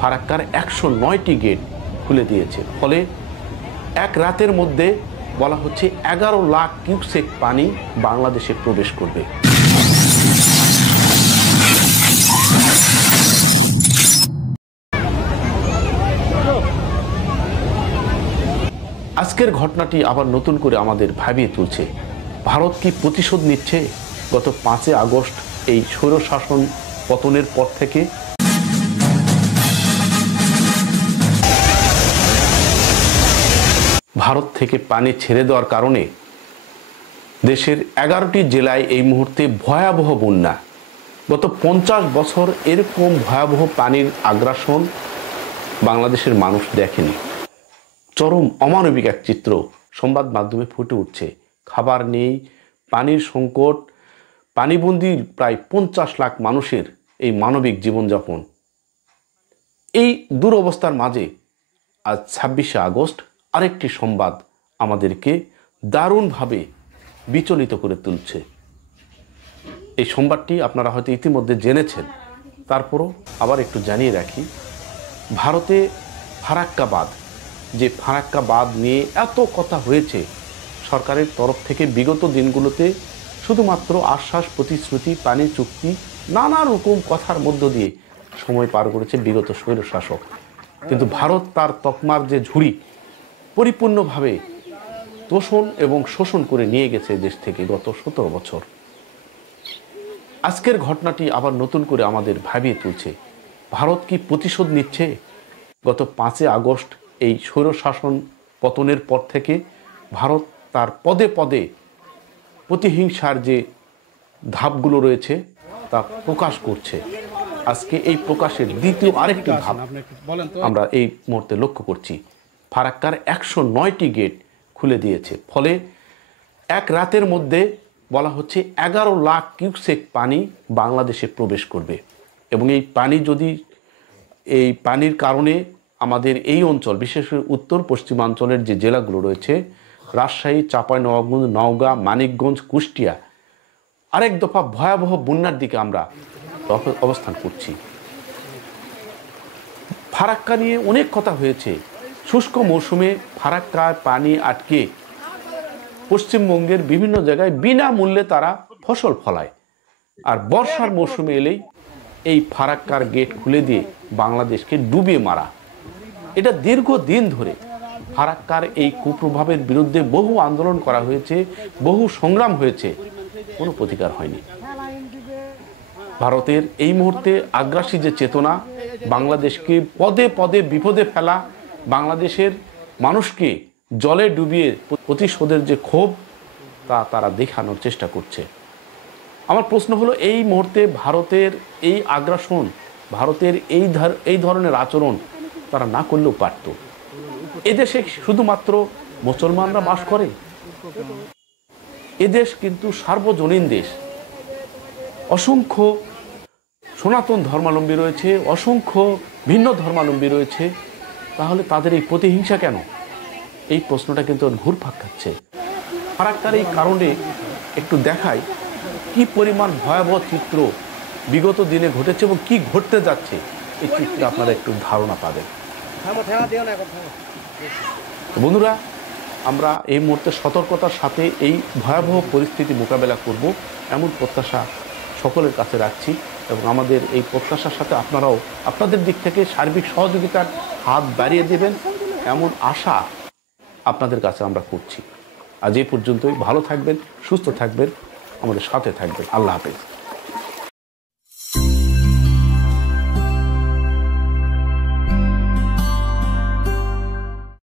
ফারাক্কার 109টি gate খুলে দিয়েছে। ফলে এক রাতের মধ্যে বলা হচ্ছে 11 লাখ কিউসেক পানি বাংলাদেশে প্রবেশ করবে। আজকের ঘটনাটি আবার নতুন করে আমাদের ভাবিয়ে তুলছে। ভারত কি প্রতিশোধ নিচ্ছে গত 5 আগস্ট এই স্বৈরশাসন পতনের পর থেকে? ভারত থেকে পানি ছেড়ে দেওয়ার কারণে দেশের 11টি জেলায় এই মুহূর্তে ভয়াবহ বন্যা। গত 50 বছর এরকম ভয়াবহ পানির আগ্রাসন বাংলাদেশের মানুষ দেখেনি। চরম অমানবিক এক চিত্র সংবাদ মাধ্যমে ফুটে উঠছে। খাবার নেই, পানির সংকট, পানিবন্দী প্রায় 50 লাখ মানুষের এই মানবিক জীবনযাপন। এই দুরবস্থার মাঝে আজ 26শে আগস্ট আরেকটি সংবাদ আমাদেরকে দারুণভাবে বিচলিত করে তুলছে। এই সংবাদটি আপনারা হয়তো ইতিমধ্যে জেনেছেন, তারপরও আবার একটু জানিয়ে রাখি। ভারতে ফারাক্কা বাঁধ, যে ফারাক্কা বাঁধ নিয়ে এত কথা হয়েছে সরকারের তরফ থেকে বিগত দিনগুলোতে, শুধুমাত্র আশ্বাস, প্রতিশ্রুতি, পানি চুক্তি, নানা রকম কথার মধ্য দিয়ে সময় পার করেছে বিগত স্বৈরশাসক। কিন্তু ভারত তার তকমার যে ঝুড়ি পরিপূর্ণভাবে তোষণ এবং শোষণ করে নিয়ে গেছে দেশ থেকে গত 17 বছর। আজকের ঘটনাটি আবার নতুন করে আমাদের ভাবিয়ে তুলছে। ভারত কি প্রতিশোধ নিচ্ছে গত 5 আগস্ট এই স্বৈরশাসন পতনের পর থেকে? ভারত তার পদে পদে প্রতিহিংসার যে ধাপগুলো রয়েছে তা প্রকাশ করছে। আজকে এই প্রকাশের দ্বিতীয় আরেকটি ধাপ আমরা এই মুহূর্তে লক্ষ্য করছি। ফারাক্কার 109টি গেট খুলে দিয়েছে। ফলে এক রাতের মধ্যে বলা হচ্ছে 11 লাখ কিউসেক পানি বাংলাদেশে প্রবেশ করবে। এবং এই পানি যদি, এই পানির কারণে আমাদের এই অঞ্চল, বিশেষ করে উত্তর পশ্চিমাঞ্চলের যে জেলাগুলো রয়েছে, রাজশাহী, চাঁপাইনবাবগঞ্জ, নওগাঁ, মানিকগঞ্জ, কুষ্টিয়া, আরেক দফা ভয়াবহ বন্যার দিকে আমরা অবস্থান করছি। ফারাক্কা নিয়ে অনেক কথা হয়েছে। শুষ্ক মৌসুমে ফারাক্কায় পানি আটকে পশ্চিমবঙ্গের বিভিন্ন জায়গায় বিনামূল্যে তারা ফসল ফলায়। আর বর্ষার মৌসুমে এলেই এই ফারাক্কার গেট খুলে দিয়ে বাংলাদেশকে ডুবিয়ে মারা। এটা দীর্ঘদিন ধরে ফারাক্কার এই কুপ্রভাবের বিরুদ্ধে বহু আন্দোলন করা হয়েছে, বহু সংগ্রাম হয়েছে, কোনো প্রতিকার হয়নি। ভারতের এই মুহূর্তে আগ্রাসী যে চেতনা, বাংলাদেশকে পদে পদে বিপদে ফেলা, বাংলাদেশের মানুষকে জলে ডুবিয়ে প্রতিশোধের যে ক্ষোভ তা তারা দেখানোর চেষ্টা করছে। আমার প্রশ্ন হলো, এই মুহূর্তে ভারতের এই আগ্রাসন, ভারতের এই ধরনের আচরণ তারা না করলেও পারত। এদেশে শুধুমাত্র মুসলমানরা বাস করে? এদেশ কিন্তু সার্বজনীন দেশ। অসংখ্য সনাতন ধর্মাবলম্বী রয়েছে, অসংখ্য ভিন্ন ধর্মাবলম্বী রয়েছে। তাহলে তাদের এই প্রতিহিংসা কেন? এই প্রশ্নটা কিন্তু ঘুরপাক খাচ্ছে। ফারাক্কার এই কারণে একটু দেখাই কি পরিমাণ ভয়াবহ চিত্র বিগত দিনে ঘটেছে এবং কি ঘটতে যাচ্ছে। এই চিত্রে আপনারা একটু ধারণা পাবেন। বন্ধুরা, আমরা এই মুহূর্তে সতর্কতার সাথে এই ভয়াবহ পরিস্থিতি মোকাবেলা করব এমন প্রত্যাশা সকলের কাছে রাখছি। এবং আমাদের এই প্রত্যাশার সাথে আপনারাও আপনাদের দিক থেকে সার্বিক সহযোগিতার হাত বাড়িয়ে দেবেন এমন আশা আপনাদের কাছে আমরা করছি। আজ এই পর্যন্তই। ভালো থাকবেন, সুস্থ থাকবেন, আমাদের সাথে থাকবেন। আল্লাহ হাফেজ।